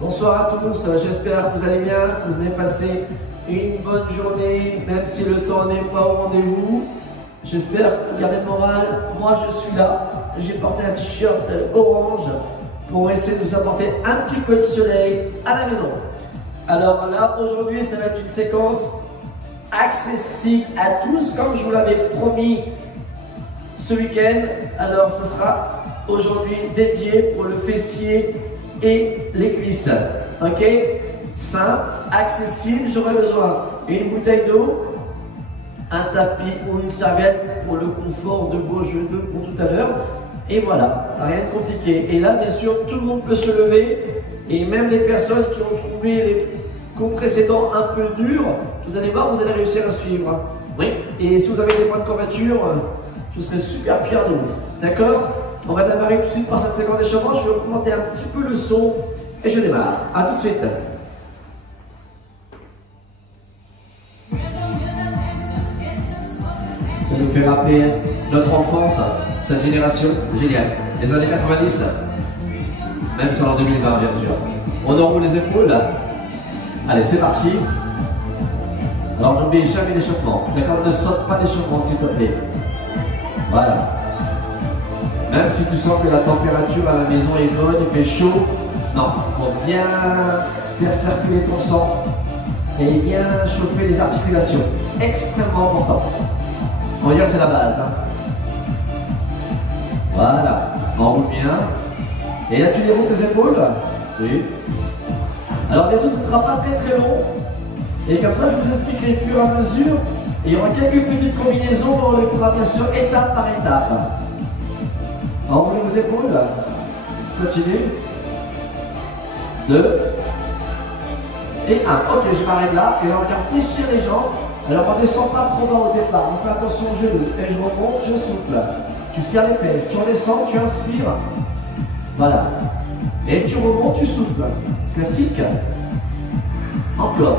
Bonsoir à tous, j'espère que vous allez bien, que vous avez passé une bonne journée, même si le temps n'est pas au rendez-vous. J'espère que vous gardez le moral. Moi je suis là, j'ai porté un t-shirt orange pour essayer de vous apporter un petit peu de soleil à la maison. Alors là, aujourd'hui, ça va être une séquence accessible à tous, comme je vous l'avais promis ce week-end. Alors ce sera aujourd'hui dédié pour le fessier et les cuisses. Ok? Simple, accessible. J'aurai besoin d'une bouteille d'eau, un tapis ou une serviette pour le confort de vos genoux pour tout à l'heure. Et voilà, rien de compliqué. Et là, bien sûr, tout le monde peut se lever. Et même les personnes qui ont trouvé les cours précédents un peu durs, vous allez voir, vous allez réussir à suivre. Oui. Et si vous avez des points de courbature, je serai super fier de vous. D'accord? On va démarrer tout de suite par cette séquence d'échauffement. Je vais augmenter un petit peu le son et je démarre. A tout de suite. Ça nous fait rappeler notre enfance, cette génération, c'est génial. Les années 90, même si en 2020 bien sûr. On enroule les épaules. Allez, c'est parti. Alors n'oublie jamais l'échauffement. D'accord, ne saute pas l'échauffement s'il te plaît. Voilà. Même si tu sens que la température à la maison est bonne, il fait chaud, non, il faut bien faire circuler ton sang et bien chauffer les articulations. Extrêmement important. On va dire c'est la base. Hein. Voilà, enroule bien. Et là tu déroules tes épaules. Oui. Alors bien sûr ce ne sera pas très long. Et comme ça je vous expliquerai au fur et à mesure. Et il y aura quelques petites combinaisons, on les fera bien sûr étape par étape. Enroulez vos épaules. Continuez. 2. Et 1. Ok, je m'arrête là. Et là, on regarde fléchir les jambes. Alors, on ne descend pas trop bas au départ. On fait attention aux genoux. Et je remonte, je souffle. Tu serres les fesses. Tu redescends, tu inspires. Voilà. Et tu remontes, tu souffles. Classique. Encore.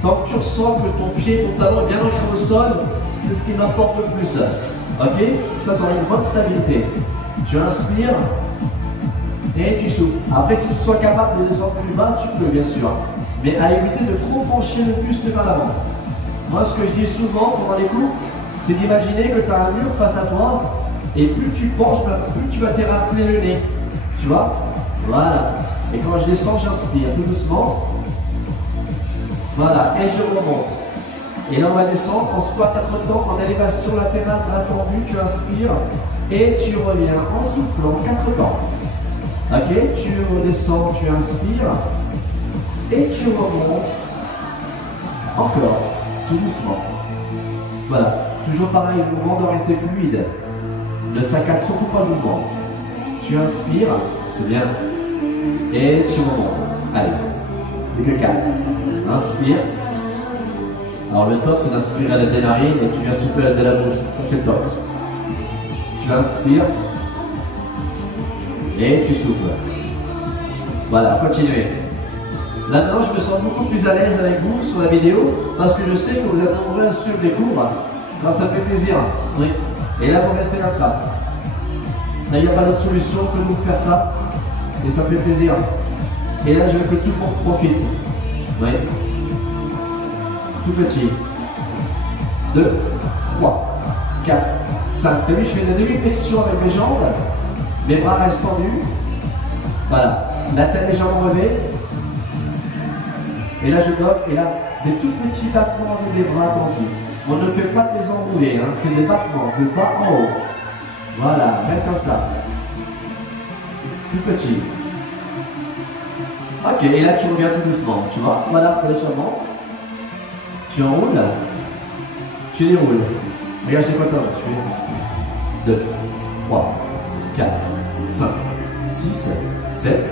Tant que tu ressens que ton pied, ton talon est bien ancré au sol, c'est ce qui m'apporte le plus. Ok? Ça, tu auras une bonne stabilité. Tu inspires et tu souffles. Après, si tu sois capable de descendre plus bas, tu peux, bien sûr. Mais à éviter de trop pencher le buste vers l'avant. Moi, ce que je dis souvent pendant les cours, c'est d'imaginer que tu as un mur face à toi et plus tu penches, plus tu vas te rafler le nez. Tu vois? Voilà. Et quand je descends, j'inspire tout doucement. Voilà. Et je remonte. Et là, on va descendre en squat à 4 temps, en élévation latérale, bras tendu, tu inspires. Et tu reviens en soufflant 4 temps. Ok, tu redescends, tu inspires. Et tu remontes. Encore, tout doucement. Voilà, toujours pareil, le mouvement doit rester fluide. Ne saccade surtout pas le mouvement. Tu inspires, c'est bien. Et tu remontes. Allez, plus que 4. Inspire. Alors le top, c'est d'inspirer à l'aide des narines et tu viens souffler à l'aide de la bouche. C'est top. Tu inspires et tu souffles. Voilà, continuez. Là maintenant, je me sens beaucoup plus à l'aise avec vous sur la vidéo parce que je sais que vous êtes nombreux à suivre les cours. Alors ça me fait plaisir. Oui. Et là, vous restez comme ça. Là, il n'y a pas d'autre solution que de vous faire ça. Et ça me fait plaisir. Et là, je veux que tout le monde profite. Oui. Tout petit. 2, 3, 4, 5. T'as vu, je fais une demi-flexion avec mes jambes. Mes bras restent tendus. Voilà. La tête légèrement relevée. Et là, je bloque. Et là, des tout petits battements avec les bras tendus. On ne fait pas des enroulés. Hein. C'est des battements de bas en haut. Voilà. Reste comme ça. Tout petit. Ok. Et là, tu reviens tout doucement. Tu vois. Voilà. Légèrement. Tu enroules. Tu déroules. Regarde, je n'ai pas comme. Tu fais 2, 3, 4, 5, 6, 7,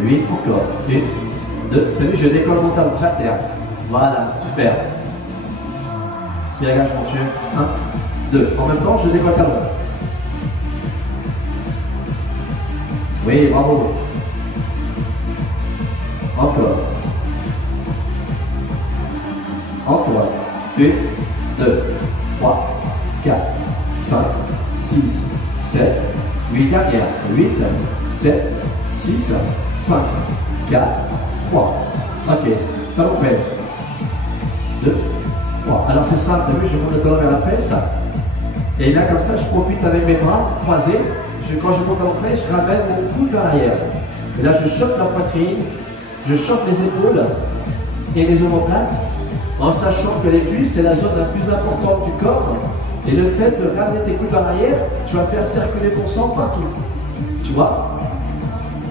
8, encore. 1, 2, t'as vu, je décolle mon talon, à terre. Voilà, super. Bien, regarde, je m'en suis. 1, 2. En même temps, je décolle le talon. Oui, bravo. Encore. Encore. 1, 2, 3, 4, 5, 6, 7, 8 derrière. 8, 7, 6, 5, 4, 3. Ok, talon fesse. 2, 3. Alors c'est simple, t'as vu, je monte le talon vers la fesse. Et là, comme ça, je profite avec mes bras croisés. Quand je monte en fesse, je ramène mon coude vers l'arrière. Et là, je chope la poitrine, je chope les épaules et les omoplates, en sachant que les cuisses, c'est la zone la plus importante du corps. Et le fait de ramener tes coudes vers l'arrière, tu vas faire circuler ton sang partout. Tu vois?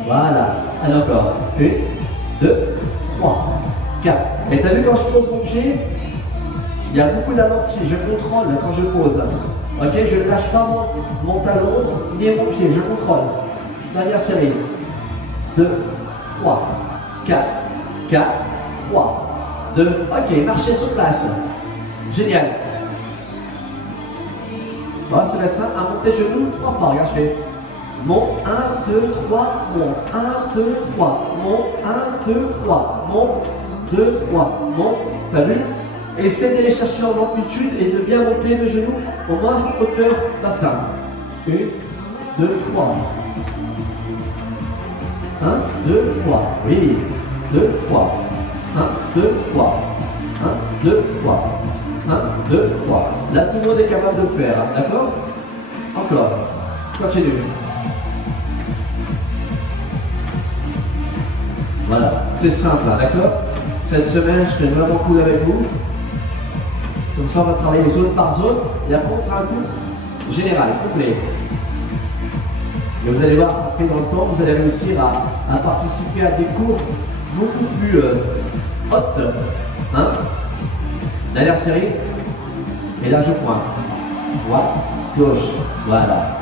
Voilà. Allez encore. 1, 2, 3, 4. Et t'as vu quand je pose mon pied, il y a beaucoup d'amorti. Je contrôle quand je pose. Ok, je ne lâche pas mon talon ni mon pied. Je contrôle. Dernière série. 2, 3, 4, 4, 3, 2. Ok, marchez sur place. Génial. Voilà, ça va être ça. Un monté genoux, 3 pas. Regarde, je fais. Monte, 1, 2, 3, monte, 1, 2, 3, monte, 1, 2, 3, monte, 2, 3, monte. T'as vu? Essaie d'aller chercher en amplitude et de bien monter le genou au moins hauteur bassin. 1, 2, 3. 1, 2, 3. Oui. 2, 3. 1, 2, 3. 1, 2, 3. 1, 2, 3. Là, tout le monde est capable de le faire. Hein, d'accord? Encore. Continue. Voilà. C'est simple, hein, d'accord? Cette semaine, je serai vraiment cool avec vous. Comme ça, on va travailler zone par zone. Et après, on fera un coup général, complet. Et vous allez voir, après dans le temps, vous allez réussir à participer à des cours beaucoup plus hautes. Hein? Dernière série. Et là, je pointe. Droite, gauche. Voilà.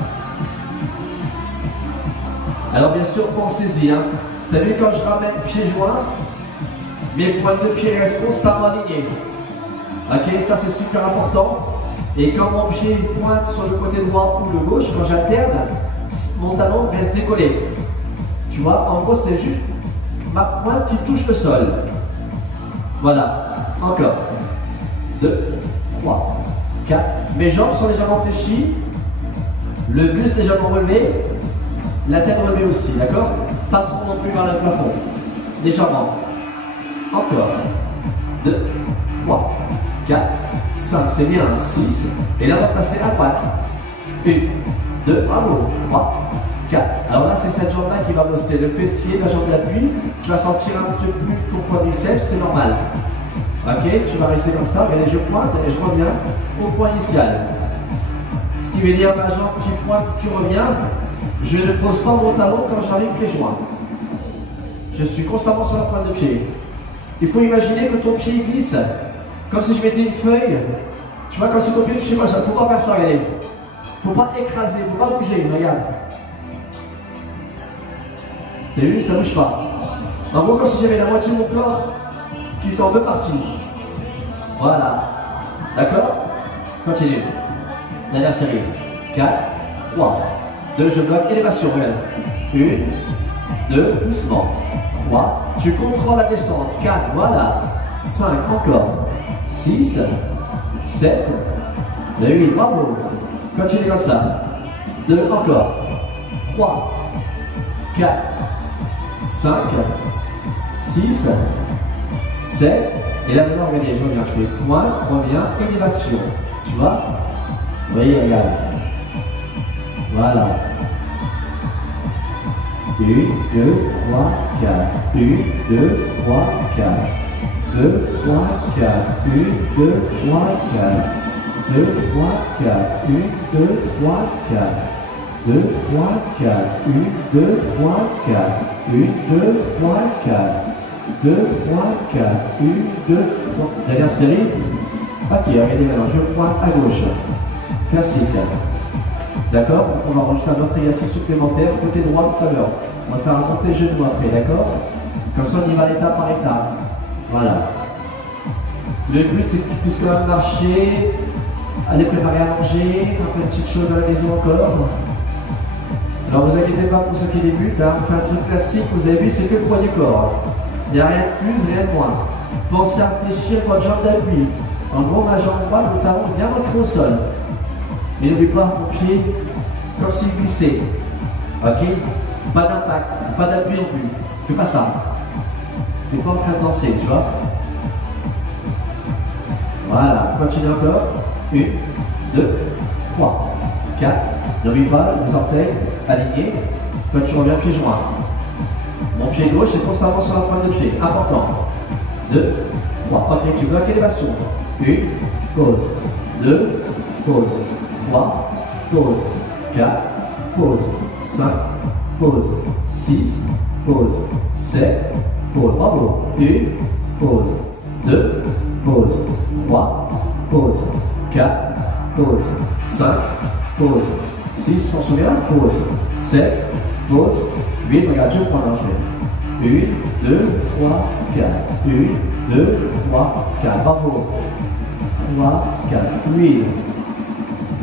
Alors, bien sûr, pensez-y. Hein. Vous avez vu, quand je ramène pieds joints, mes pointes de pied restent constamment alignés. Ok, ça c'est super important. Et quand mon pied pointe sur le côté droit ou le gauche, quand j'alterne, mon talon reste décollé. Tu vois, en gros, c'est juste ma pointe qui touche le sol. Voilà. Encore. 2, 3, 4. Mes jambes sont légèrement fléchies. Le buste légèrement relevé. La tête relevée aussi, d'accord? Pas trop non plus vers le plafond. Légèrement. Encore. 2, 3, 4, 5. C'est bien. 6. Et là, on va passer à droite. 1, 2, bravo. 3, 4. Alors là, c'est cette jambe-là qui va bosser. Le fessier, la jambe d'appui. Tu vas sentir un petit peu plus ton quadriceps, c'est normal. Ok, tu vas rester comme ça. Regardez, je pointe et je reviens au point initial. Ce qui veut dire ma jambe qui pointe, qui revient. Je ne pose pas mon talon quand j'arrive pieds joints. Je suis constamment sur la pointe de pied. Il faut imaginer que ton pied glisse. Comme si je mettais une feuille. Tu vois, comme si ton pied, je sais pas, il ne faut pas faire ça, regardez. Il ne faut pas écraser, il ne faut pas bouger, regarde. T'as vu, ça ne bouge pas. En gros, comme si j'avais la moitié de mon corps qui est en deux parties. Voilà. D'accord? Continue. Dernière série. 4, 3, 2, je bloque, élévation, regarde. 1, 2, doucement. 3, tu contrôles la descente. 4, voilà. 5, encore. 6, 7, 8, bravo. Continue comme ça. 2, encore. 3, 4, 5, 6, 7. Et là maintenant, regardez, je reviens. Je fais point, reviens, élévation. Tu vois? Oui, regarde. Voilà. 1, 2, 3, 4. 1, 2, 3, 4. 2, 3, 4. 1, 2, 3, 4. 2, 3, 4. 1, 2, 3, 4. 2, 3, 4. 1, 2, 3, 4. 1, 2, 3, 4. 2, 3, 4. 1, 2, 3. Dernière série. Ok, regardez maintenant, je pointe à gauche. Classique. D'accord? On va rajouter un autre exercice supplémentaire. Côté droit tout à l'heure. On va faire un monté genou après, d'accord? Comme ça, on y va étape par étape. Voilà. Le but, c'est que tu puisses quand même marcher, aller préparer à manger, faire plein de petites choses dans la maison encore. Alors, vous inquiétez pas pour ceux qui débutent, hein, on fait un truc classique, vous avez vu, c'est que le poids du corps. Il n'y a rien de plus, rien de moins. Pensez à fléchir votre jambe d'appui. En gros, ma jambe droite, le talon est bien ancré au sol. Mais n'oubliez pas mon pied comme s'il glissait. Ok? Pas d'impact, pas d'appui non plus. Fais pas ça. Tu n'es pas en train de danser, tu vois. Voilà, continue encore. 1, 2, 3, 4. N'oublie pas, les orteils alignés. Toi, tu reviens pied joint. Mon pied gauche est constamment sur la pointe de pied. Important. 2, 3. Ok, tu bloques l'élévation. 1, pause. 2, pause. 3, pause. 4, pause. 5, pause. 6, pause. 7, pause. Bravo. 1, pause. 2, pause. 3, pause. 4, pause. 5, pause. 6, tu t'en souviens? Pause. 7, pause. 8, regarde, je prends l'enjeu. 1, 2, 3, 4. 1, 2, 3, 4. Bravo. 3, 4, 8.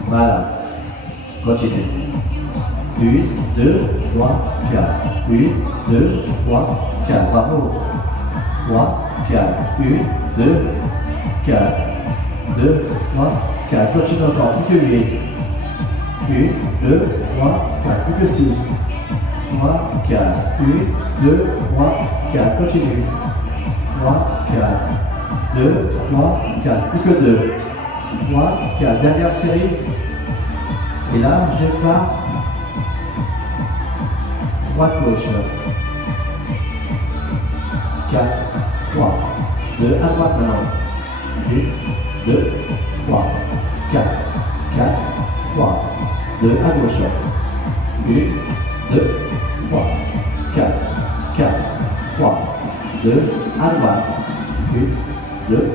Voilà. Continue. 1, 2, 3, 4. 1, 2, 3, 4. Bravo. 3, 4. 1, 2, 4. 2, 3, 4. Continue encore. Plus que 8. 1, 2, 3, 4. Plus que 6. 3, 4. 1, 2, 3, 4. Continue. 3, 4. 2, 3, 4. Plus que 2. 3, 4. Dernière série. Et là, je pars. Droite gauche. 4, 3. 2 à droite maintenant. 1, 2, 3, 4, 4, 3. 2 à gauche. 1, 2, 3, 4, 4, 3. 2 à droite. 1, 2,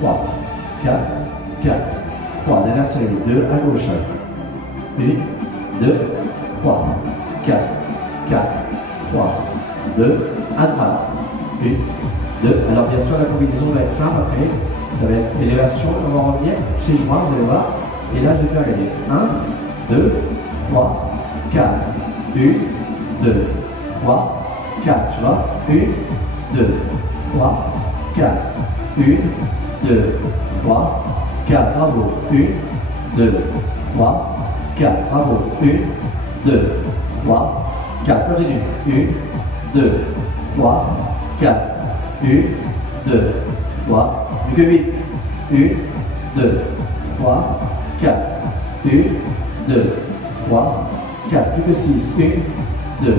3, 4, 4, 3. Dernière série. 2 à gauche. 1, 2, 3, 4, 4, 3. 2 à droite. 1, 2. Alors bien sûr la combinaison va être simple après. Ça va être élévation, on va revenir. Chez moi, vous allez voir. Et là je vais faire gagner. 1, 2, 3, 4. 1, 2, 3, 4. Tu vois? 1, 2, 3, 4. 1, 2, 3, 4. Bravo. 1, 2, 3, 4. Bravo. 1, 2, 3, 4. Continue. 1, 2, 3, 4. 1, 2, 3. Plus que 8. 1, 2, 3, 4. 1, 2, 3, 4. Plus que 6. 1, 2,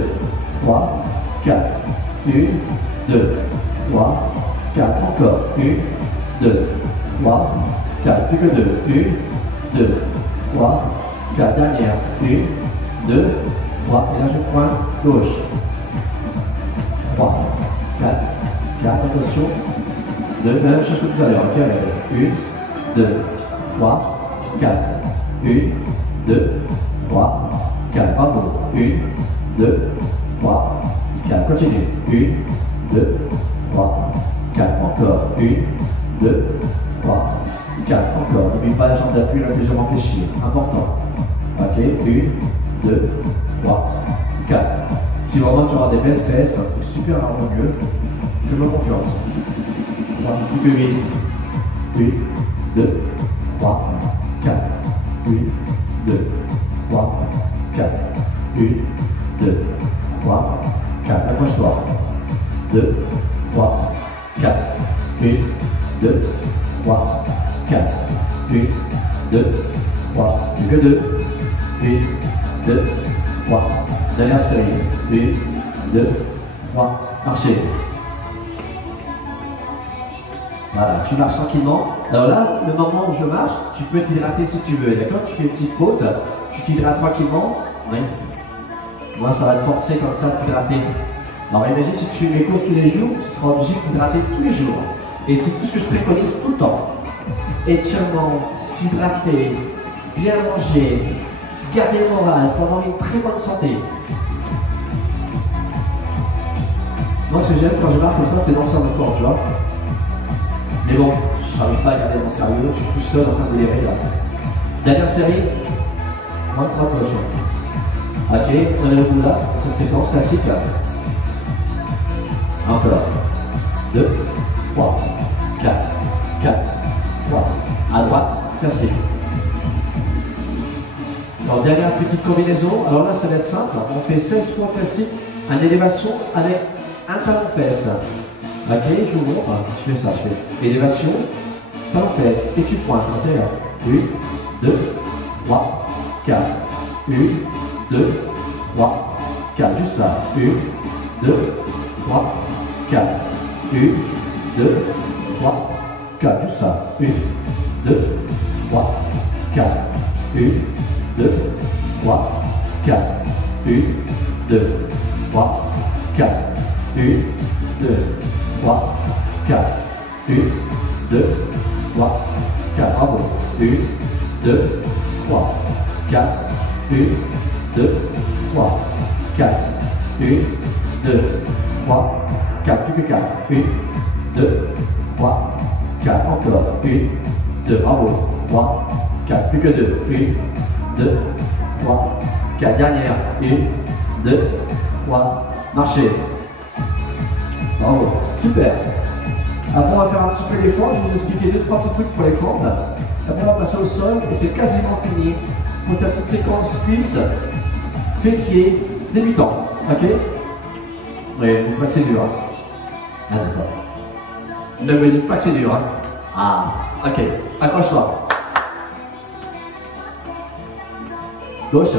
3, 4. 1, 2, 3, 4. Encore. 1, 2, 3, 4. Plus que 2. 1, 2, 3, 4. Dernière. 1, 2, 3. Et là je pointe gauche. 3, 4, 4. Attention. 2, même chose que tout à l'heure. 1, 2, 3, 4. 1, 2, 3, 4. Bravo. 1, 2, 3, 4. Continue. 1, 2, 3, 4. Encore. 1, 2, 3, 4. Encore. N'oublie pas la jambe d'appui, légèrement fléchie. Important. Ok. 1, 2, 3, 4. Si vraiment tu auras des belles fesses, c'est super harmonieux. Fais-moi confiance. Plus que 8. 1, 2, 3, 4. 1, 2, 3, 4. 1, 2, 3, 4. Accroche-toi. 2, 3, 4. 1, 2, 3, 4. 1, 2, 3. Plus que 2. 1, 2, 3. Dernière série. 1, 2, 3. Marchez. Voilà, tu marches tranquillement. Alors là, le moment où je marche, tu peux t'hydrater si tu veux, d'accord? Tu fais une petite pause, tu t'hydrates tranquillement. Oui. Moi, ça va te forcer comme ça de t'hydrater. Alors imagine si tu fais mes cours tous les jours, tu seras obligé de t'hydrater tous les jours. Et c'est tout ce que je préconise tout le temps. Étirement, s'hydrater, bien manger, garder le moral pour avoir une très bonne santé. Moi, ce que j'aime quand je marche comme ça, c'est danser en même temps, tu vois. Mais bon, je n'arrive pas à garder mon sérieux, je suis tout seul en train de délirer là. Dernière série, moins de 3 poches. Ok, prenez le bout là, cette séquence classique là. Encore. 2, 3, 4, 4, 3. À droite, classique. Alors, dernière petite combinaison. Alors là, ça va être simple. On fait 16 fois classique en élévation avec un talon fesse. Ok, je vous montre. Je fais ça, je fais élévation, talon fesse, et tu pointes. Ok, 1, 2, 3, 4. 1, 2, 3, 4. Juste ça. 1, 2, 3, 4. 1, 2, 3, 4. Juste ça. 1, 2, 3, 4. 1, 2, 3, 4. 1, 2, 3, 4. 1, 2, 3, 4. 1, 2, 3, 4. Bravo. 1, 2, 3, 4. 1, 2, 3, 4. 1, 2, 3, 4. Plus que 4. 1, 2, 3, 4. Encore. 1, 2. Bravo. 3, 4. Plus que 2. 1, 2, 3, 4. Dernière. 1, 2, 3. Marchez. Bravo. Super. Après, on va faire un petit peu les fentes. Je vais vous expliquer 2-3 petits trucs pour les fentes. Après, on va passer au sol et c'est quasiment fini pour cette petite séquence cuisse, fessier, débutant. Ok? Oui, ne dites pas que c'est dur. Hein? Ah, d'accord. Ne me dites pas que c'est dur. Hein? Ah, ok. Accroche-toi. Gauche.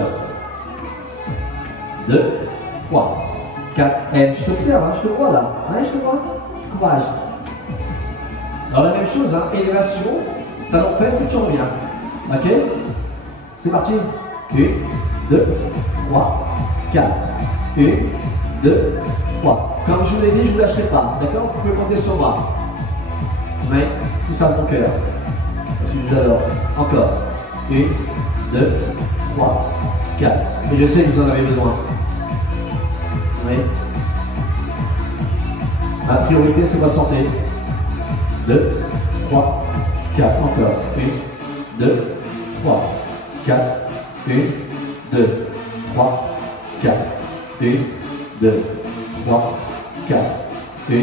2, 3, 4. Et je t'observe, hein, je te vois là. Ouais, je te vois. Courage. Alors la même chose, hein, élévation, talon fesse et tu reviens. Ok? C'est parti. 1, 2, 3, 4. 1, 2, 3. Comme je vous l'ai dit, je ne vous lâcherai pas. D'accord? Vous pouvez compter sur moi. Oui, tout ça de mon cœur. Parce que je vous adore. Encore. 1, 2, 3, 4. Et je sais que vous en avez besoin. Oui. Ma priorité, c'est votre santé. 2, 3, 4. Encore. 1, 2, 3, 4. 1, 2, 3, 4. 1, 2, 3, 4. 1,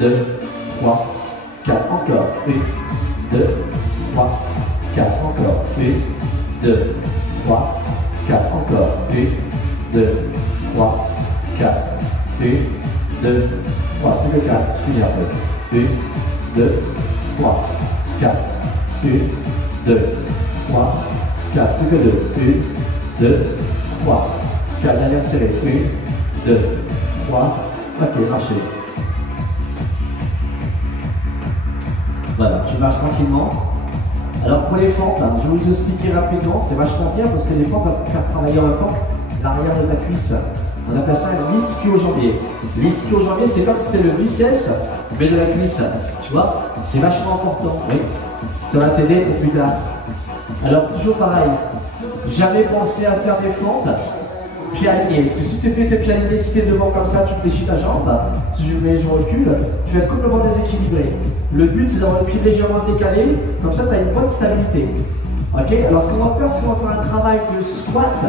2, 3, 4. Encore. 1, 2, 3, 4. Encore. 1, 2, 3, 4. Encore. 1, 2, 3, 4. 1, 2, 3. Plus que 4. Finis après. 1, 2, 3, 4. 1, 2, 3, 4. Plus que 2. 1, 2, 3, 4. Dernière serrée. 1, 2, 3. Ok, marchez. Voilà, tu marches tranquillement. Alors pour les fentes, hein, je vais vous expliquer rapidement, c'est vachement bien parce que les fentes vont faire travailler en même temps l'arrière de ta cuisse. On appelle ça un ischio-jambier. L'ischio-jambier, c'est comme si c'était le biceps, mais de la cuisse. Tu vois, c'est vachement important. Oui. Ça va t'aider pour plus tard. Alors toujours pareil, jamais penser à faire des fentes pieds alignés. Parce que si tu fais tes pieds alignés, si tu es devant comme ça, tu fléchis ta jambe. Si je mets, je recule, tu vas être complètement déséquilibré. Le but, c'est d'avoir le pied légèrement décalé, comme ça, tu as une bonne stabilité. Ok? Alors, ce qu'on va faire, c'est qu'on va faire un travail de squat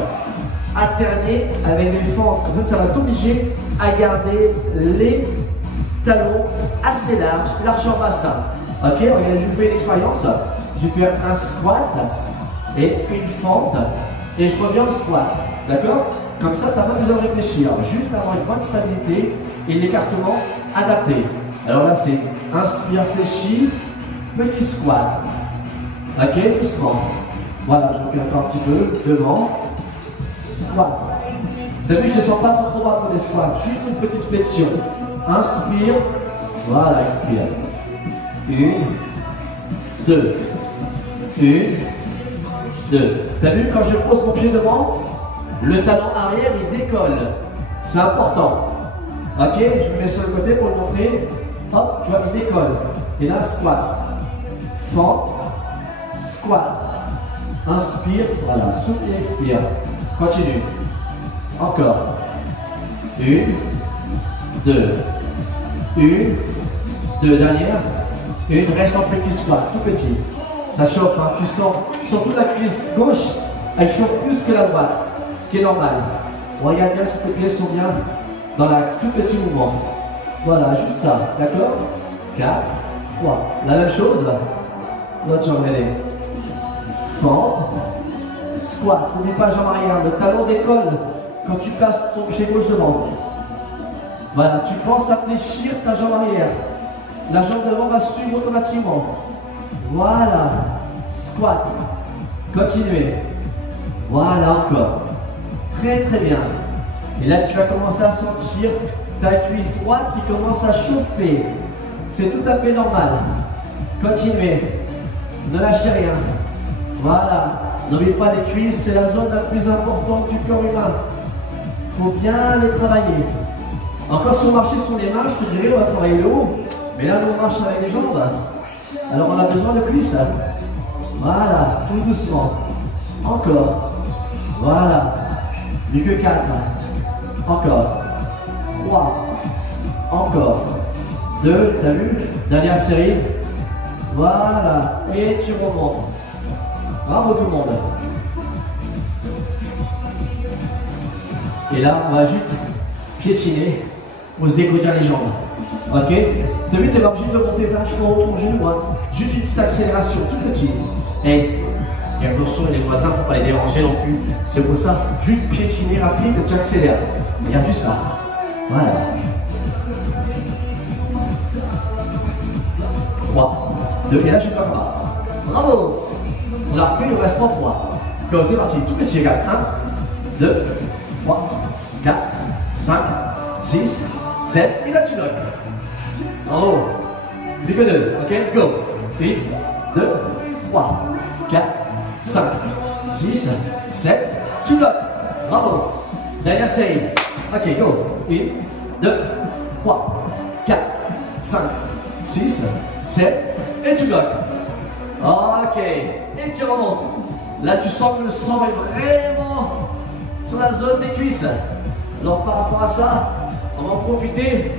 alterné avec des fentes. Comme ça va t'obliger à garder les talons assez larges, large en bassin. Ok? Regardez, je vous fais une expérience. Je vais faire un squat et une fente et je reviens au squat. D'accord? Comme ça, tu n'as pas besoin de réfléchir. Juste avoir une bonne stabilité et l'écartement adapté. Alors là, c'est inspire, fléchis, petit squat. Ok, doucement. Voilà, je recule encore un petit peu. Devant. Squat. Vous avez vu, je ne descends pas trop bas pour les squats. Juste une petite flexion. Inspire. Voilà, expire. 1, 2. 1, 2. T'as vu, quand je pose mon pied devant, le talon arrière, il décolle. C'est important. Ok, je me mets sur le côté pour le montrer. Hop, tu vois, il décolle. Et là, squat. Fente. Squat. Inspire. Voilà, souffle et expire. Continue. Encore. 1, 2. 1, 2. Dernière. 1. Reste en petit squat, tout petit. Ça chauffe, hein. Tu sens, surtout la cuisse gauche, elle chauffe plus que la droite. Ce qui est normal. Regarde bien si tes pieds sont bien dans l'axe. Tout petit mouvement. Voilà, juste ça. D'accord? 4, 3. La même chose. L'autre jambe, allez. Fente. squat. N'oublie pas jambe arrière. Le talon décolle quand tu places ton pied gauche devant. Voilà, tu penses à fléchir ta jambe arrière. La jambe devant va suivre automatiquement. Voilà. Squat. Continuez. Voilà encore. Très très bien. Et là tu vas commencer à sentir ta cuisse droite qui commence à chauffer. C'est tout à fait normal. Continuez. Ne lâchez rien. Voilà. N'oubliez pas les cuisses, c'est la zone la plus importante du corps humain. Il faut bien les travailler. Encore si on marchait sur les mains, je te dirais on va travailler le haut. Mais là, nous on marche avec les jambes. Alors on a besoin de cuisses. Voilà, tout doucement. Encore. Voilà. Plus que 4. Encore. 3. Encore. 2, t'as vu? Dernière série. Voilà. Et tu remontes. Bravo tout le monde. Et là, on va juste piétiner pour se découvrir les jambes. Ok? De vite, tu vas obligé de monter vachement haut ton genou. Hein. Juste une petite accélération, toute petite. Et attention, les voisins, il ne faut pas les déranger non plus. C'est pour ça, juste piétiner rapide et tu accélères. Regarde juste ça. Voilà. 3, 2, et là, je ne sais pas comment. Bravo! On a refait le reste en 3. Go, c'est parti, tout petit, regarde. 1, 2, 3, 4, 5, 6, 7, et là tu bloques. En haut. Plus que 2, ok, go. 1, 2, 3, 4, 5, 6, 7, tu bloques. Bravo. Dernière série. Ok, go. 1, 2, 3, 4, 5, 6, 7, et tu bloques. Ok, et tu remontes. Là tu sens que le sang est vraiment sur la zone des cuisses. Alors par rapport à ça, on va en profiter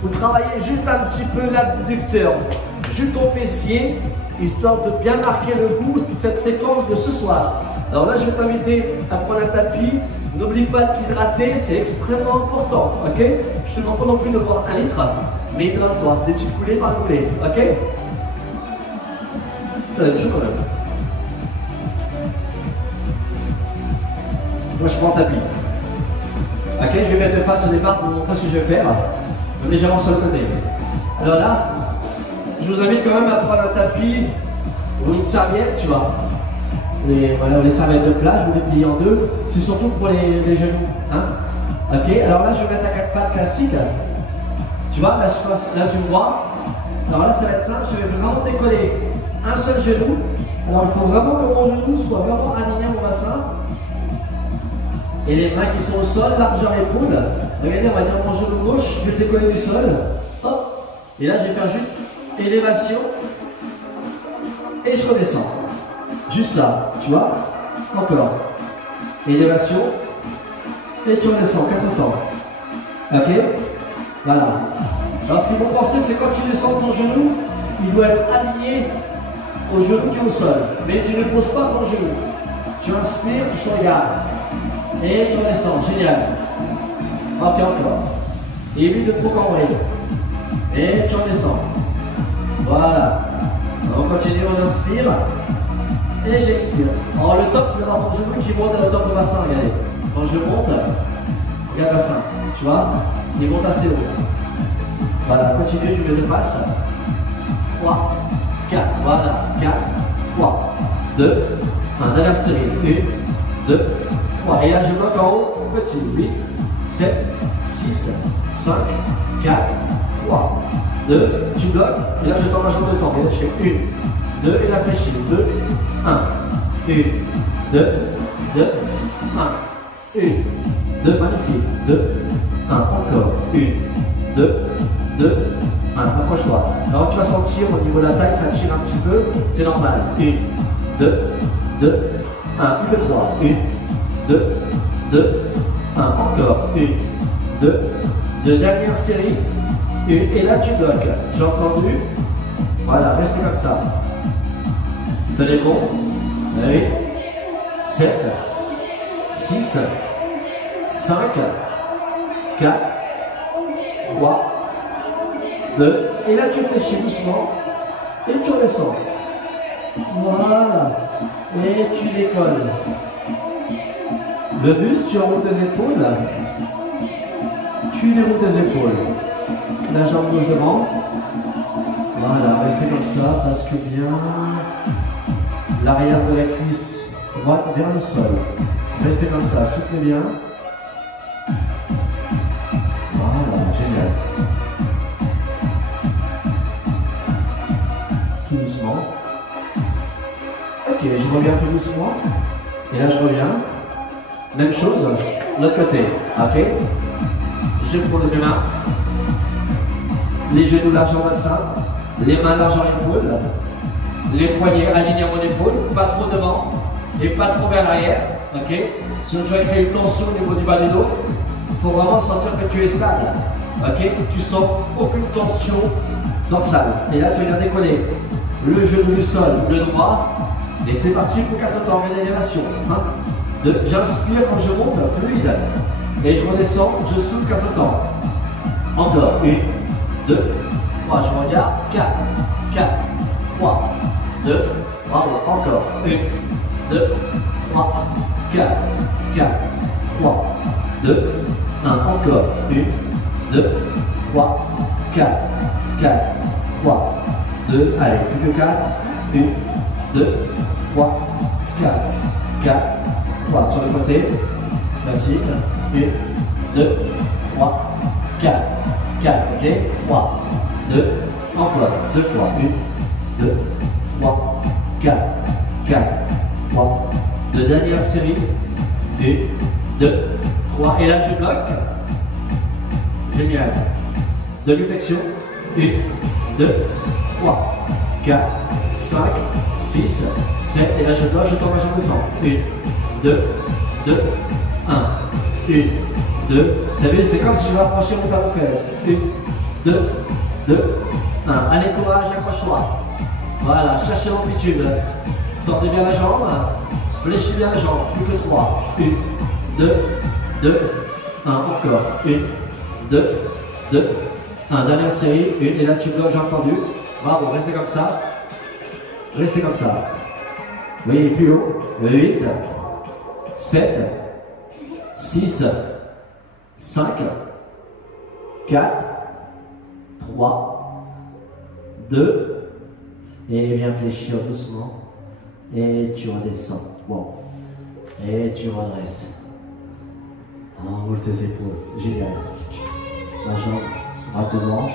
pour travailler juste un petit peu l'abducteur, juste ton fessier, histoire de bien marquer le goût de cette séquence de ce soir. Alors là je vais t'inviter à prendre un tapis. N'oublie pas de t'hydrater, c'est extrêmement important, ok? Je te demande pas non plus de boire 1 litre, mais hydrate-toi, des petites coulées par coulée, ok? Ça va être chaud quand même. Moi je prends le tapis. Ok, je vais mettre face au départ pour vous montrer ce que je vais faire. Légèrement sur le côté. Alors là, je vous invite quand même à prendre un tapis ou une serviette, tu vois. Voilà, les serviettes de plage, vous les pliez en 2. C'est surtout pour les genoux. Hein. Ok, alors là je vais mettre un 4 pattes classique. Tu vois, là tu me vois. Alors là ça va être simple, je vais vraiment décoller un seul genou. Alors il faut vraiment que mon genou soit vraiment aligné à mon bassin. Et les mains qui sont au sol, largeur épaule. Regardez, on va dire mon genou gauche, je vais le décoller du sol. Hop. Et là, je vais faire juste élévation. Et je redescends. Juste ça, tu vois. Encore. Élévation. Et tu redescends, 4 temps. Ok. Voilà. Alors, ce qu'il faut penser, c'est quand tu descends ton genou, il doit être aligné au genou qui est au sol. Mais tu ne poses pas ton genou. Tu inspires, tu te regardes. Et tu redescends, génial. Ok, encore. Et évite de trop cambrer. Et tu redescends. Voilà. On continue, on inspire. Et j'expire. Alors le top, c'est d'avoir ton genou qui monte à la top du bassin, regardez. Quand je monte, regarde le bassin. Tu vois, il monte assez haut. Voilà, continue, je me dépasse. 3, 4, voilà. 4, 3, 2, 1. Dernière série. 1, 2, 3. Et là, je bloque en haut. Petit. 8, 7, 6, 5, 4, 3, 2. Tu bloques. Et là, je tends ma jambe de temps. Et là, je fais 1, 2. Et la fléchis. 2, 1. 1, 2, 2, 1. 1, 2. Magnifique. 2, 1. Encore. 1, 2, 2, 1. Approche-toi. Alors, tu vas sentir au niveau de la taille, ça tire un petit peu. C'est normal. 1, 2, 2, 1. Plus que 3. 1, 2, 2, 1. Encore. 1, 2, 2. Dernière série. 1. Et là, tu bloques. J'ai entendu. Voilà, restez comme ça. Tenez bon. 8, 7, 6, 5, 4, 3, 2. Et là, tu fléchis doucement. Et tu redescends. Voilà. Et tu décolles. Le buste, tu enroules tes épaules. Tu déroules tes épaules. La jambe gauche devant. Voilà, restez comme ça, parce que bien l'arrière de la cuisse droite vers le sol. Restez comme ça, soufflez bien. Voilà, génial. Tout doucement. Ok, je reviens tout doucement. Et là, je reviens. Même chose, l'autre côté. Ok. Je prends les mains. Les genoux larges en bassin. Les mains larges en épaule. Les poignets alignés à mon épaule. Pas trop devant. Et pas trop vers l'arrière. Ok. Si on doit créer une tension au niveau du bas du dos, il faut vraiment sentir que tu es stable. Ok. Tu sens aucune tension dorsale. Et là, tu viens décoller le genou du sol, le droit. Et c'est parti pour 4 temps. Une élévation. J'inspire quand je monte, fluide. Et je redescends, je souffle 4 temps. Encore. 1, 2, 3. Je regarde. 4, 4, 3, 2. Bravo. Encore. 1, 2, 3, 4, 4, 3, 2, 1. Encore. 1, 2, 3, 4, 4, 3, 2. Allez, plus que 4. 1, 2, 3, 4, 4, 3. Sur le côté. Classique. 1, 2, 3, 4, 4. Ok. 3, 2. Encore. 2 fois. 1, 2, 3, 4, 4, 3. De dernière série. 1, 2, 3. Et là, je bloque. Génial. Demi-flexion. 1, 2, 3, 4, 5, 6, 7. Et là, je bloque, je tourne ma jambe devant. 1, 2, 2, 1. 1, 2. T'as vu, c'est comme si je rapprochais mon talon fesse. 1, 2, 2, 1. Allez, courage, accroche-toi. Voilà, cherchez l'amplitude. Tordez bien la jambe. Fléchis bien la jambe. Plus que 3. 1, 2, 2, 1. Encore. 1, 2, 2, 1. Dernière série. 1. Et là, tu bloques, j'ai entendu. Bravo, restez comme ça. Restez comme ça. Oui, plus haut. 8, 7, 6, 5, 4, 3, 2, et viens fléchir doucement, et tu redescends. Bon, et tu redresses. Enroule tes épaules, génial. La jambe droite devant,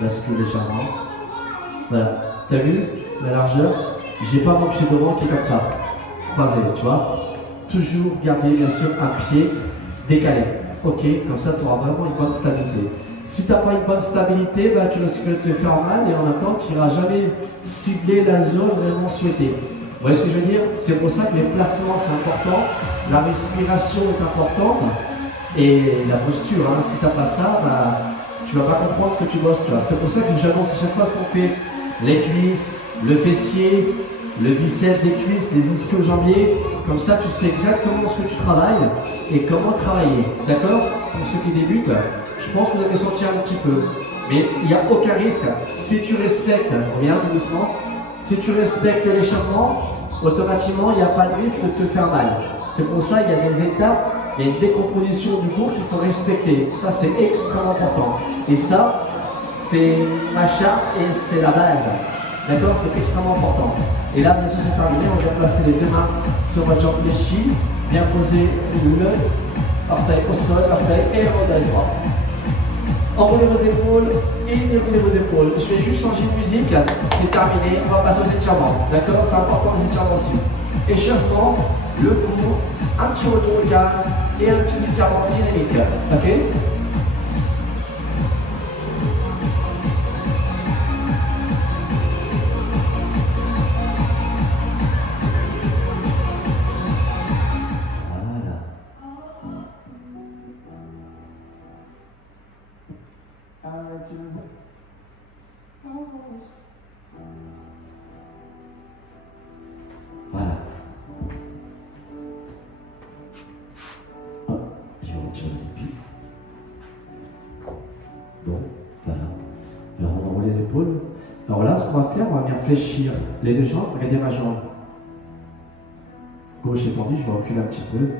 bascule légèrement. Voilà, t'as vu la largeur? J'ai pas mon pied devant qui est comme ça, croisé, tu vois. Toujours garder bien sûr un pied décalé. Ok, comme ça tu auras vraiment une bonne stabilité. Si tu n'as pas une bonne stabilité, bah, tu risques de te faire mal et en même temps tu n'iras jamais cibler la zone vraiment souhaitée. Vous voyez ce que je veux dire? C'est pour ça que les placements c'est important, la respiration est importante et la posture. Hein. Si tu n'as pas ça, bah, tu ne vas pas comprendre ce que tu bosses. C'est pour ça que j'annonce à chaque fois ce qu'on fait. Les cuisses, le fessier, le biceps des cuisses, les ischio-jambiers, comme ça tu sais exactement ce que tu travailles et comment travailler, d'accord? Pour ceux qui débutent, je pense que vous avez senti un petit peu, mais il n'y a aucun risque. Si tu respectes, reviens tout doucement, si tu respectes l'échauffement, automatiquement il n'y a pas de risque de te faire mal. C'est pour ça qu'il y a des étapes, il y a une décomposition du corps qu'il faut respecter. Ça c'est extrêmement important. Et ça, c'est ma charte et c'est la base. D'accord? C'est extrêmement important. Et là, bien sûr, c'est terminé. On va placer les deux mains sur votre jambe fléchie. Bien poser le orteil au sol, orteil et l'orteil droit. Enroulez vos épaules et déroulez vos épaules. Je vais juste changer de musique. C'est terminé. On va passer aux étirements. D'accord? C'est important les étirements aussi. Échauffement, le cou, un petit retour au calme et un petit étirement dynamique. Ok? Voilà. Je vais retirer les pieds. Bon, voilà. Alors on enroule les épaules. Alors là, ce qu'on va faire, on va bien fléchir les deux jambes. Regardez ma jambe. Gauche est tendue, je vais reculer un petit peu.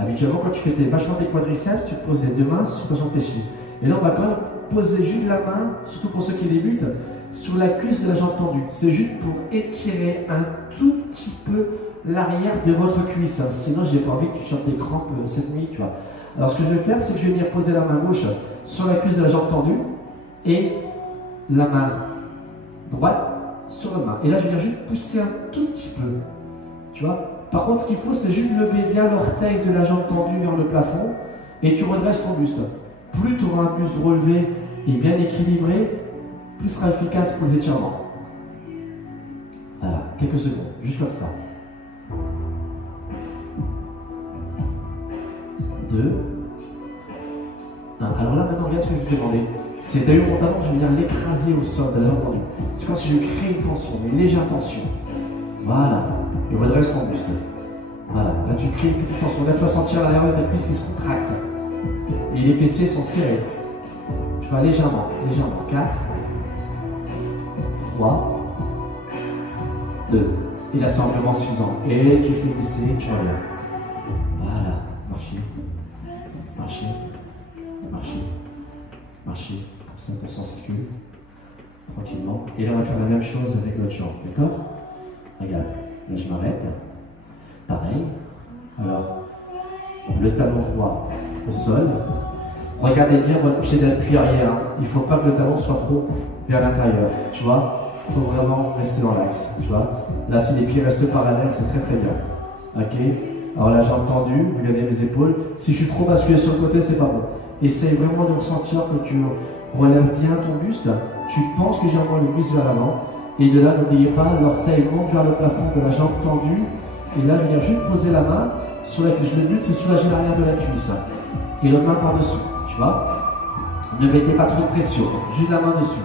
Habituellement, quand tu fais tes vachement tes quadriceps, tu poses les deux mains sur ta jambe fléchie. Et là, on va quand même poser juste la main, surtout pour ceux qui débutent, sur la cuisse de la jambe tendue. C'est juste pour étirer un tout petit peu l'arrière de votre cuisse. Sinon, j'ai pas envie que tu chopes des crampes cette nuit, tu vois. Alors, ce que je vais faire, c'est que je vais venir poser la main gauche sur la cuisse de la jambe tendue et la main droite sur la main. Et là, je vais venir juste pousser un tout petit peu, tu vois. Par contre, ce qu'il faut, c'est juste lever bien l'orteil de la jambe tendue vers le plafond et tu redresses ton buste. Plus tu auras un buste relevé et bien équilibré, plus ce sera efficace pour les étirements. Voilà, quelques secondes, juste comme ça. 2, 1. Alors là, maintenant, regarde ce que je vais te demander. C'est d'ailleurs mon talon, je vais venir l'écraser au sol, vous avez entendu. C'est comme si je crée une tension, une légère tension. Voilà. Et redresse ton buste. Voilà. Là, tu crées une petite tension. Là, tu vas sentir l'arrière de ta cuisse qui se contracte. Et les fessiers sont serrés. Tu vas légèrement, légèrement. 4, 3, 2. Et là, c'est amplement suffisant. Et tu fais glisser, tu reviens. Voilà. Marchez. Marchez. Marchez. Marchez. Comme ça, on s'encycule. Tranquillement. Et là, on va faire la même chose avec l'autre jambe. D'accord? Regarde. Là, je m'arrête. Pareil. Alors, le talon droit au sol. Regardez bien votre pied d'appui arrière. Il ne faut pas que le talon soit trop vers l'intérieur. Tu vois, il faut vraiment rester dans l'axe. Tu vois, là, si les pieds restent parallèles, c'est très très bien. Ok. Alors, la jambe tendue, regardez mes épaules. Si je suis trop basculé sur le côté, c'est pas bon. Essaye vraiment de ressentir que tu relèves bien ton buste. Tu penses légèrement le buste vers l'avant. Et de là, n'oubliez pas, l'orteil monte vers le plafond de la jambe tendue. Et là, je viens juste poser la main sur la cuisse. Le but, c'est soulager l'arrière de la cuisse. Et l'autre main par-dessous, tu vois. Ne mettez pas trop de pression, juste la main dessus.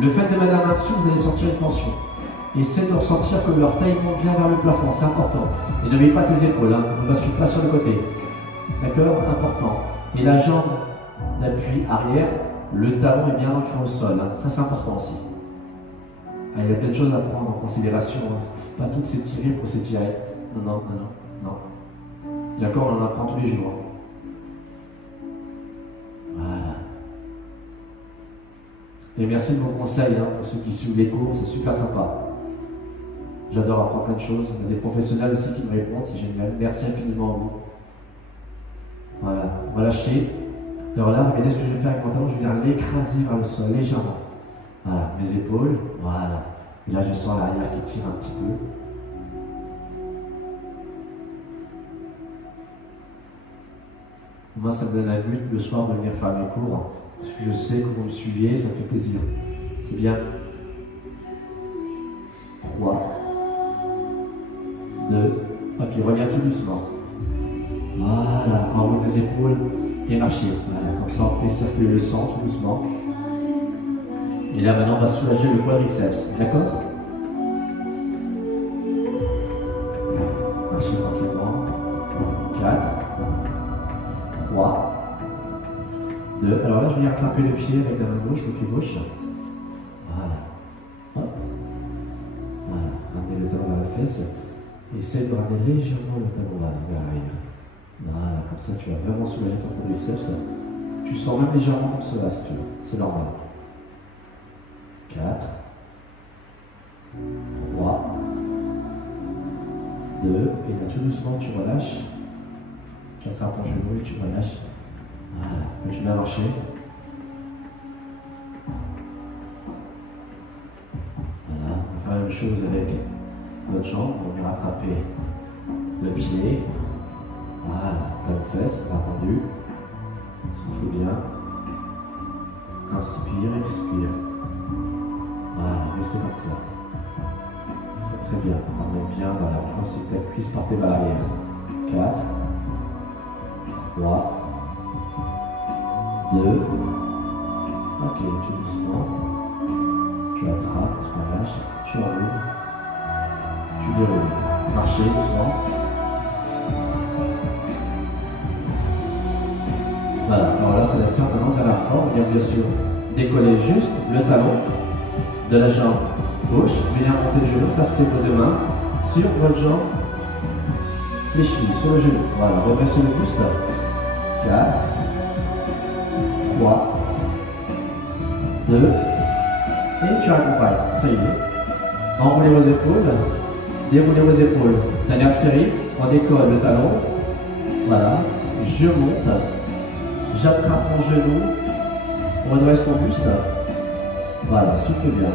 Le fait de mettre la main dessus, vous allez sentir une tension. Essaie de ressentir que l'orteil monte bien vers le plafond, c'est important. Et ne mets pas tes épaules, hein, ne bascule pas sur le côté. D'accord? Important. Et la jambe d'appui arrière, le talon est bien ancré au sol. Hein. Ça, c'est important aussi. Ah, il y a plein de choses à prendre en considération. Hein. Pas toutes s'étirer pour s'étirer. Non, non, non, non, non. D'accord, on en apprend tous les jours. Voilà. Et merci de vos conseils, hein, pour ceux qui suivent les cours, c'est super sympa. J'adore apprendre plein de choses. Il y a des professionnels aussi qui me répondent, c'est génial. Merci infiniment à vous. Voilà, on va lâcher. Alors là, regardez ce que je vais faire avec mon talon, je vais venir l'écraser vers le sol, légèrement. Voilà, mes épaules, voilà. Et là, je sens l'arrière qui tire un petit peu. Moi, ça me donne un but le soir de venir faire mes cours. Parce que je sais que vous me suiviez, ça me fait plaisir. C'est bien. 3, 2, ok, reviens tout doucement. Voilà, en haut des épaules et marcher. Voilà, comme ça, on fait circuler le sang tout doucement. Et là, maintenant, on va soulager le quadriceps. D'accord? Marchez tranquillement. 4, 3, 2. Alors là, je viens attraper le pied avec la main gauche, le pied gauche. Voilà. Hop. Voilà. Ramenez le talon vers la fesse. Essaye de ramener légèrement le talon vers l'arrière. Voilà. Comme ça, tu vas vraiment soulager ton quadriceps. Tu sens même légèrement comme cela, si tu veux. C'est normal. 4, 3, 2, et là tout doucement tu relâches. Tu attrapes ton genou et tu relâches. Voilà, je vais marcher. Voilà, on va faire la même chose avec l'autre jambe. On va rattraper le pied. Voilà, talon fesse, pas tendu. Souffle bien. Inspire, expire. Voilà, restez comme ça. Très très bien. Ramène bien, voilà. On pense que ta cuisse portée vers l'arrière. 4, 3, 2. Ok, tout doucement. Tu attrapes, tu relâches, tu enroules. Tu déroules. Marchez doucement. Voilà, alors là, c'est certainement de la forme. Bien sûr, décoller juste le talon de la jambe gauche, venir monter le genou, passer vos deux mains sur votre jambe fléchis sur le genou. Voilà, redressez le buste. 4, 3, 2, et tu accompagnes. Ça y est. Enroulez vos épaules, déroulez vos épaules. Dernière série, on décolle le talon. Voilà, je monte, j'attrape mon genou, on redresse ton buste. Voilà, souffle bien.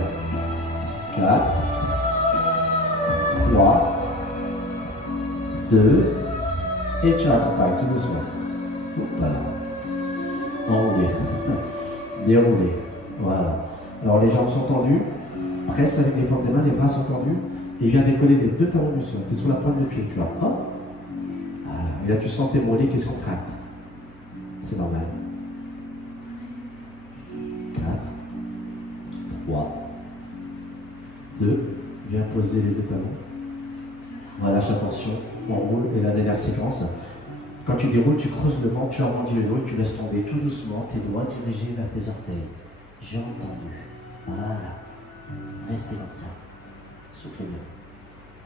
4, 3, 2, et tu accompagnes tout doucement. Voilà. Enroulez. Déroulez. Voilà. Alors les jambes sont tendues. Presse avec les paumes des mains, les bras sont tendus. Et viens décoller les deux talons du sol. Tu es sur la pointe de pied, tu vois. Hop. Voilà. Et là tu sens tes mollets qui se contractent. C'est normal. 4, 3, 2. Viens poser les deux talons. Relâche la tension. On roule. Et la dernière séquence. Quand tu déroules, tu creuses le ventre, tu arrondis le dos et tu laisses tomber tout doucement tes doigts dirigés vers tes orteils. Jambes tendues. Voilà. Restez comme ça. Soufflez bien.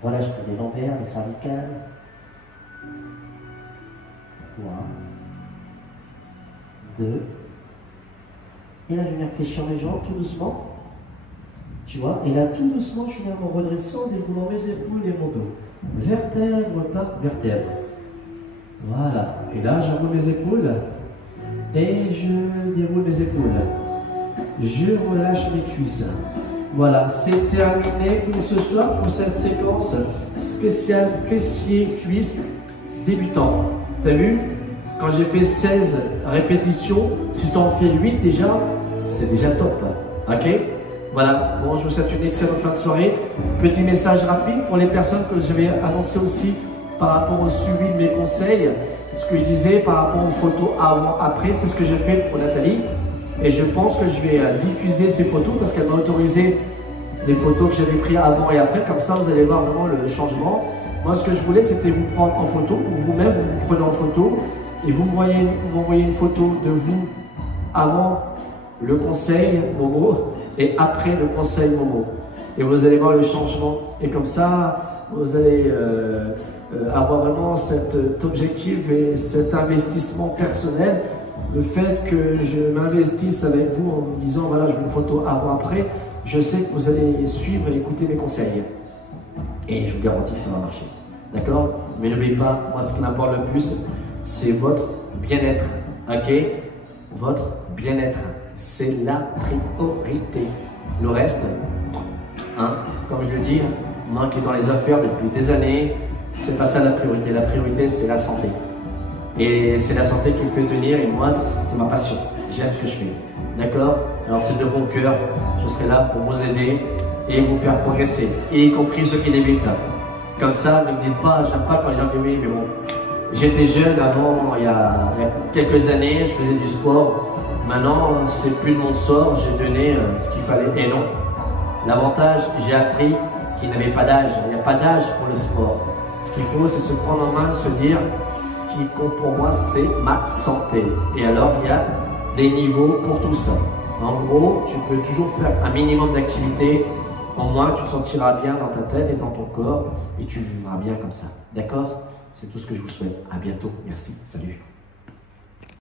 Relâche les lombaires, les cervicales. 3, 2. Et là, je viens fléchir mes jambes tout doucement. Tu vois, et là, tout doucement, je viens me redresser en déroulant mes épaules et mon dos. Vertèbre par vertèbre. Voilà. Et là, j'enroule mes épaules et je déroule mes épaules. Je relâche mes cuisses. Voilà, c'est terminé pour ce soir, pour cette séquence spéciale fessiers-cuisses débutant. T'as vu? Quand j'ai fait 16 répétitions, si tu en fais 8 déjà, c'est déjà top. Ok? Voilà, bon, je vous souhaite une excellente fin de soirée. Petit message rapide pour les personnes que je vais annoncer aussi par rapport au suivi de mes conseils, ce que je disais par rapport aux photos avant-après, c'est ce que j'ai fait pour Nathalie. Et je pense que je vais diffuser ces photos parce qu'elle m'a autorisé les photos que j'avais prises avant et après. Comme ça, vous allez voir vraiment le changement. Moi, ce que je voulais, c'était vous prendre en photo, ou vous-même, vous vous prenez en photo et vous m'envoyez une photo de vous avant le conseil Momo et après le conseil Momo. Et vous allez voir le changement. Et comme ça, vous allez avoir vraiment cet objectif et cet investissement personnel. Le fait que je m'investisse avec vous en vous disant voilà, je veux une photo avant-après, je sais que vous allez suivre et écouter mes conseils. Et je vous garantis que ça va marcher. D'accord? Mais n'oubliez pas, moi ce qui m'importe le plus, c'est votre bien-être. Ok? Votre bien-être. C'est la priorité. Le reste, hein, comme je le dis, moi qui est dans les affaires depuis des années, c'est pas ça la priorité. La priorité, c'est la santé. Et c'est la santé qui me fait tenir et moi, c'est ma passion. J'aime ce que je fais. D'accord? Alors c'est de bon cœur. Je serai là pour vous aider et vous faire progresser. Et y compris ceux qui débutent. Comme ça, ne me dites pas, j'aime pas quand les gens disent oui, mais bon. J'étais jeune avant, il y a quelques années, je faisais du sport. Maintenant, c'est plus de mon sort, j'ai donné ce qu'il fallait. Et non. L'avantage, j'ai appris qu'il n'y avait pas d'âge. Il n'y a pas d'âge pour le sport. Ce qu'il faut, c'est se prendre en main, se dire ce qui compte pour moi, c'est ma santé. Et alors, il y a des niveaux pour tout ça. En gros, tu peux toujours faire un minimum d'activité. Au moins, tu te sentiras bien dans ta tête et dans ton corps et tu vivras bien comme ça. D'accord? C'est tout ce que je vous souhaite. À bientôt. Merci. Salut.